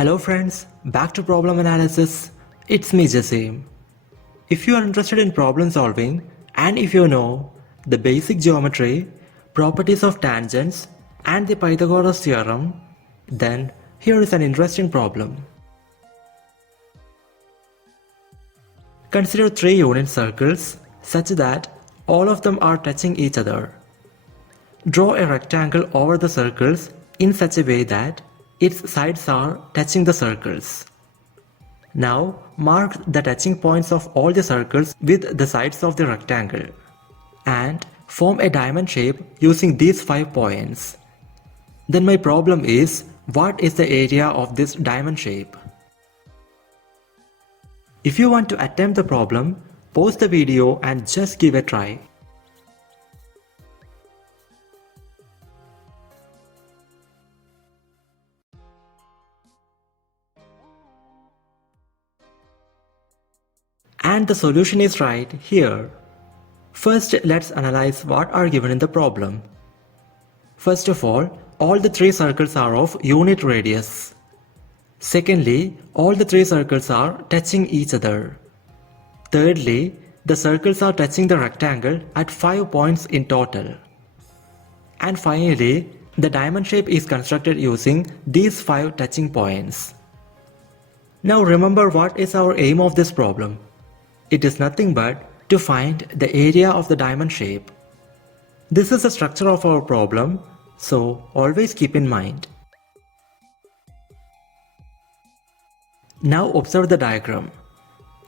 Hello friends, back to problem analysis. It's me Jasim. If you are interested in problem solving and if you know the basic geometry, properties of tangents and the Pythagoras theorem, then here is an interesting problem. Consider three unit circles such that all of them are touching each other. Draw a rectangle over the circles in such a way that its sides are touching the circles. Now mark the touching points of all the circles with the sides of the rectangle and form a diamond shape using these 5 points. Then my problem is, what is the area of this diamond shape? If you want to attempt the problem, pause the video and just give a try. And the solution is right here. First, let's analyze what are given in the problem. First of all the three circles are of unit radius. Secondly, all the three circles are touching each other. Thirdly, the circles are touching the rectangle at 5 points in total. And finally, the diamond shape is constructed using these 5 touching points. Now remember, what is our aim of this problem? It is nothing but to find the area of the diamond shape. This is the structure of our problem, so always keep in mind. Now observe the diagram.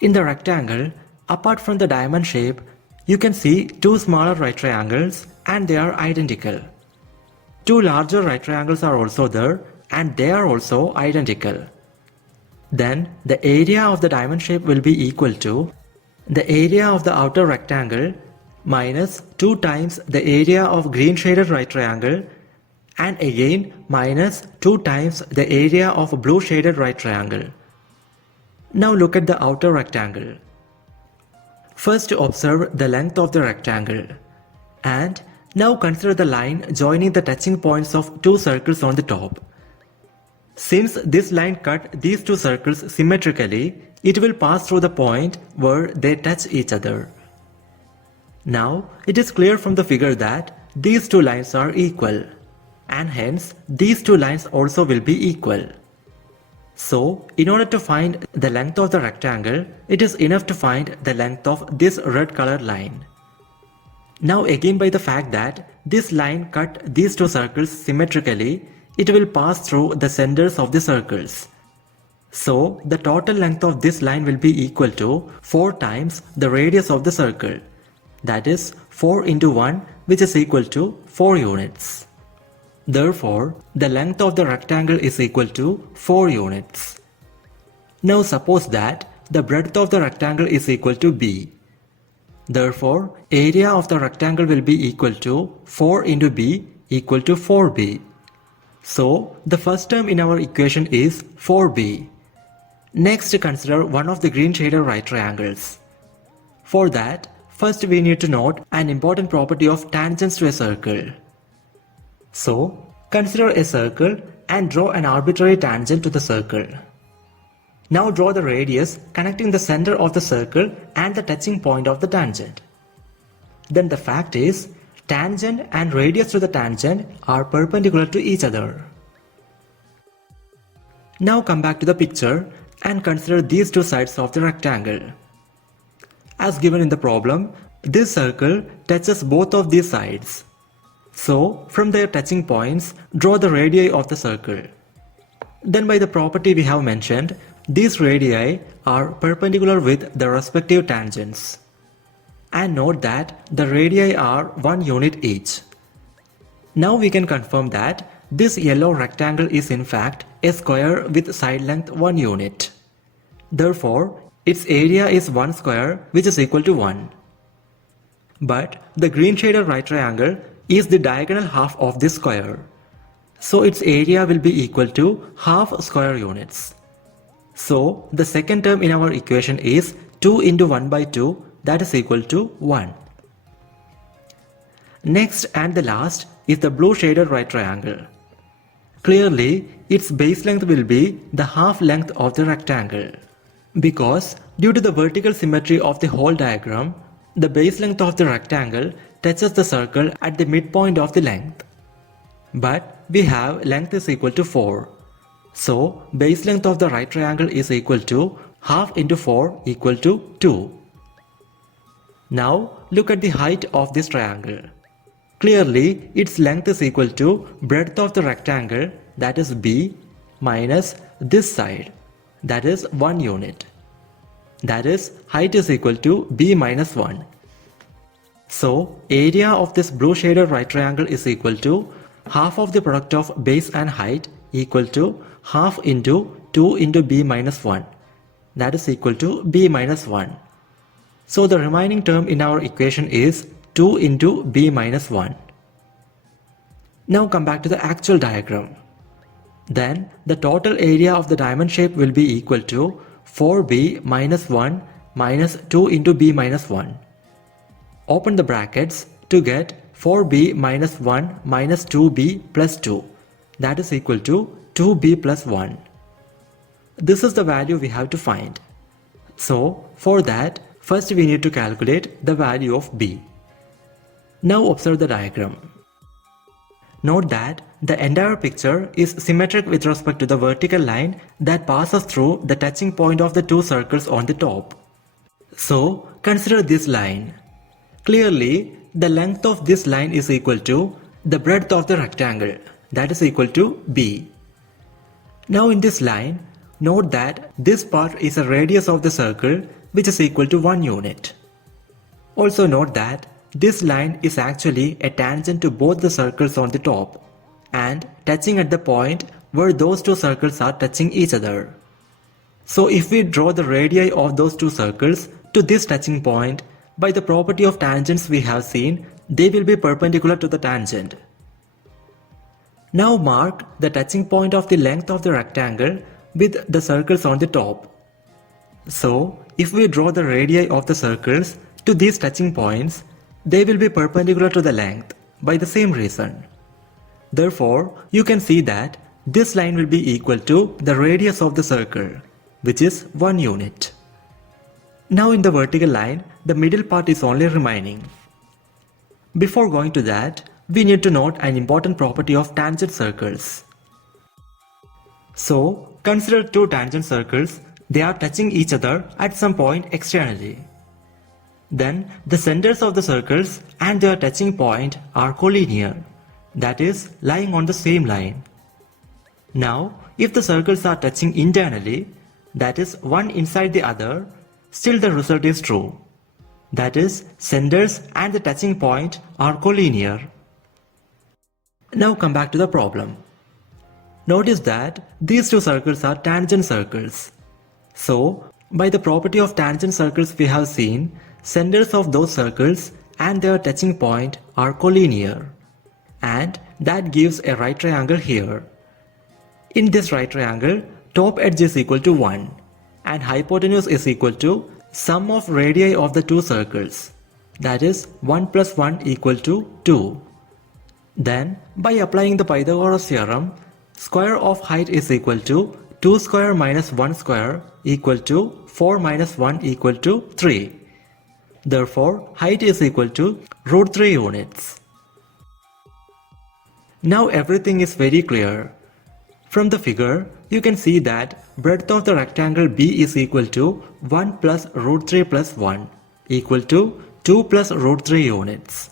In the rectangle, apart from the diamond shape, you can see two smaller right triangles and they are identical. Two larger right triangles are also there and they are also identical. Then the area of the diamond shape will be equal to the area of the outer rectangle minus 2 times the area of green shaded right triangle and again minus 2 times the area of blue shaded right triangle. Now look at the outer rectangle. First observe the length of the rectangle and now consider the line joining the touching points of two circles on the top. Since this line cut these two circles symmetrically, it will pass through the point where they touch each other. Now it is clear from the figure that these two lines are equal and hence these two lines also will be equal. So in order to find the length of the rectangle, it is enough to find the length of this red colored line. Now again, by the fact that this line cut these two circles symmetrically, it will pass through the centers of the circles. So the total length of this line will be equal to 4 times the radius of the circle. That is 4 into 1, which is equal to 4 units. Therefore, the length of the rectangle is equal to 4 units. Now suppose that the breadth of the rectangle is equal to b. Therefore, area of the rectangle will be equal to 4 into b equal to 4b. So the first term in our equation is 4b. Next, consider one of the green shaded right triangles. For that, first we need to note an important property of tangents to a circle. So, consider a circle and draw an arbitrary tangent to the circle. Now draw the radius connecting the center of the circle and the touching point of the tangent. Then the fact is, tangent and radius to the tangent are perpendicular to each other. Now come back to the picture and consider these two sides of the rectangle. As given in the problem, this circle touches both of these sides. So from their touching points, draw the radii of the circle. Then by the property we have mentioned, these radii are perpendicular with the respective tangents. And note that the radii are 1 unit each. Now we can confirm that this yellow rectangle is in fact a square with side length 1 unit. Therefore, its area is 1 square, which is equal to 1. But the green shaded right triangle is the diagonal half of this square. So its area will be equal to half square units. So the second term in our equation is 2 into 1 by 2, that is equal to 1. Next and the last is the blue shaded right triangle. Clearly, its base length will be the half length of the rectangle. Because due to the vertical symmetry of the whole diagram, the base length of the rectangle touches the circle at the midpoint of the length. But we have length is equal to 4. So base length of the right triangle is equal to half into 4 equal to 2. Now look at the height of this triangle. Clearly its length is equal to breadth of the rectangle, that is b, minus this side, that is 1 unit. That is height is equal to b minus 1. So area of this blue shaded right triangle is equal to half of the product of base and height equal to half into 2 into b minus 1. That is equal to b minus 1. So the remaining term in our equation is 2 into b minus 1. Now come back to the actual diagram. Then the total area of the diamond shape will be equal to 4b minus 1 minus 2 into b minus 1. Open the brackets to get 4b minus 1 minus 2b plus 2. That is equal to 2b plus 1. This is the value we have to find. So for that, first we need to calculate the value of b. Now observe the diagram. Note that the entire picture is symmetric with respect to the vertical line that passes through the touching point of the two circles on the top. So consider this line. Clearly, the length of this line is equal to the breadth of the rectangle, that is equal to b. Now in this line, note that this part is a radius of the circle which is equal to 1 unit. Also note that this line is actually a tangent to both the circles on the top and touching at the point where those two circles are touching each other. So if we draw the radii of those two circles to this touching point, by the property of tangents we have seen, they will be perpendicular to the tangent. Now mark the touching point of the length of the rectangle with the circles on the top. So if we draw the radii of the circles to these touching points, they will be perpendicular to the length by the same reason. Therefore, you can see that this line will be equal to the radius of the circle, which is 1 unit. Now in the vertical line, the middle part is only remaining. Before going to that, we need to note an important property of tangent circles. So consider two tangent circles, they are touching each other at some point externally. Then the centers of the circles and their touching point are collinear, that is lying on the same line. Now if the circles are touching internally, that is one inside the other, still the result is true. That is, centers and the touching point are collinear. Now come back to the problem. Notice that these two circles are tangent circles. So by the property of tangent circles we have seen, centers of those circles and their touching point are collinear. And that gives a right triangle here. In this right triangle, top edge is equal to 1 and hypotenuse is equal to sum of radii of the two circles, that is 1 plus 1 equal to 2. Then by applying the Pythagoras theorem, square of height is equal to 2 square minus 1 square equal to 4 minus 1 equal to 3. Therefore, height is equal to root 3 units. Now everything is very clear. From the figure, you can see that breadth of the rectangle B is equal to 1 plus root 3 plus 1 equal to 2 plus root 3 units.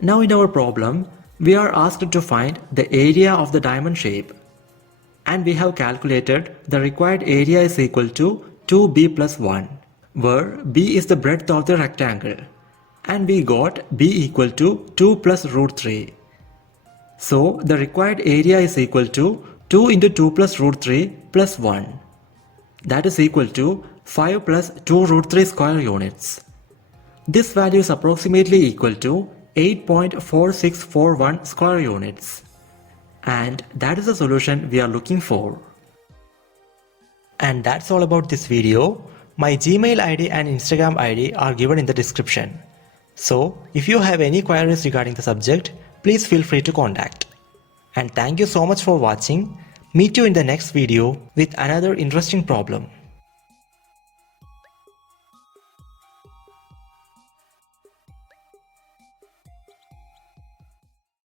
Now in our problem, we are asked to find the area of the diamond shape. And we have calculated the required area is equal to 2b plus 1, where b is the breadth of the rectangle. And we got b equal to 2 plus root 3. So the required area is equal to 2 into 2 plus root 3 plus 1. That is equal to 5 plus 2 root 3 square units. This value is approximately equal to 8.4641 square units. And that is the solution we are looking for. And that's all about this video. My Gmail ID and Instagram ID are given in the description. So if you have any queries regarding the subject, please feel free to contact. And thank you so much for watching. Meet you in the next video with another interesting problem.